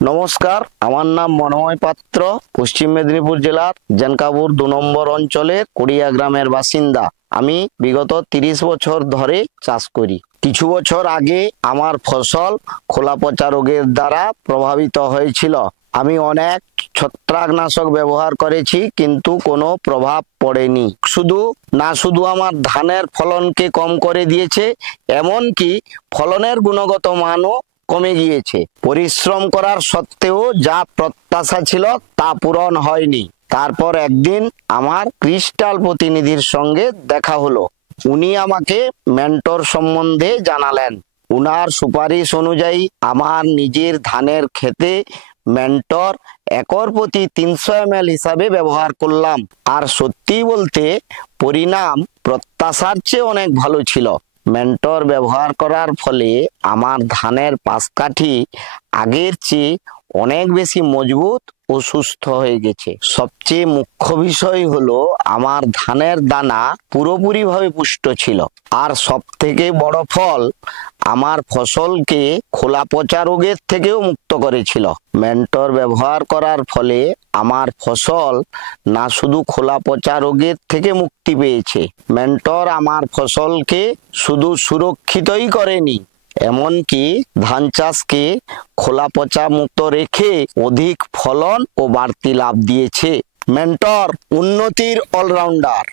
নমস্কার, আমার নাম মনোময় পাত্র। পশ্চিম মেদিনীপুর জেলার জেনকাপুর 2 নম্বর অঞ্চলের কুড়িয়া গ্রামের বাসিন্দা। আমি বিগত 30 বছর ধরে চাষ করি। কিছু বছর আগে আমার ফসল খোলা পচা রোগের দ্বারা প্রভাবিত হয়েছিল। আমি অনেক ছত্রাকনাশক ব্যবহার করেছি, কিন্তু কোনো প্রভাব পড়েনি। শুধু আমার ধানের ফলনকে কম করে দিয়েছে, এমনকি ফলনের গুণগত মানও কমে গিয়েছে। পরিশ্রম করার সত্ত্বেও যা প্রত্যাশা ছিল তা পূরণ হয়নি। তারপর একদিন আমার ক্রিস্টাল প্রতিনিধির সঙ্গে দেখা হলো। উনি আমাকে মেন্টর সম্বন্ধে জানালেন। উনার সুপারিশ অনুযায়ী আমার নিজের ধানের ক্ষেতে মেন্টর একর প্রতি 300 ml হিসাবে ব্যবহার করলাম। আর সত্যি বলতে পরিণাম প্রত্যাশার চেয়ে অনেক ভালো ছিল। মেন্টর ব্যবহার করার ফলে আমার ধানের পাশকাঠি আগের চেয়ে অনেক বেশি মজবুত ও সুস্থ হয়ে গেছে। সবচেয়ে মুখ্য বিষয় হলো আমার ধানের দানা পুরোপুরিভাবে পুষ্ট ছিল। আর সব থেকে বড় ফল, আমার ফসলকে খোলা পচা রোগের থেকেও মুক্ত করেছিল। মেন্টর ব্যবহার করার ফলে আমার ফসল না শুধু খোলা পচা রোগের থেকে মুক্তি পেয়েছে, মেন্টর আমার ফসলকে শুধু সুরক্ষিতই করেনি, এমনকি ধান চাষকে খোলা পচা মুক্ত রেখে অধিক ফলন ও বাড়তি লাভ দিয়েছে। মেন্টর উন্নতির অলরাউন্ডার।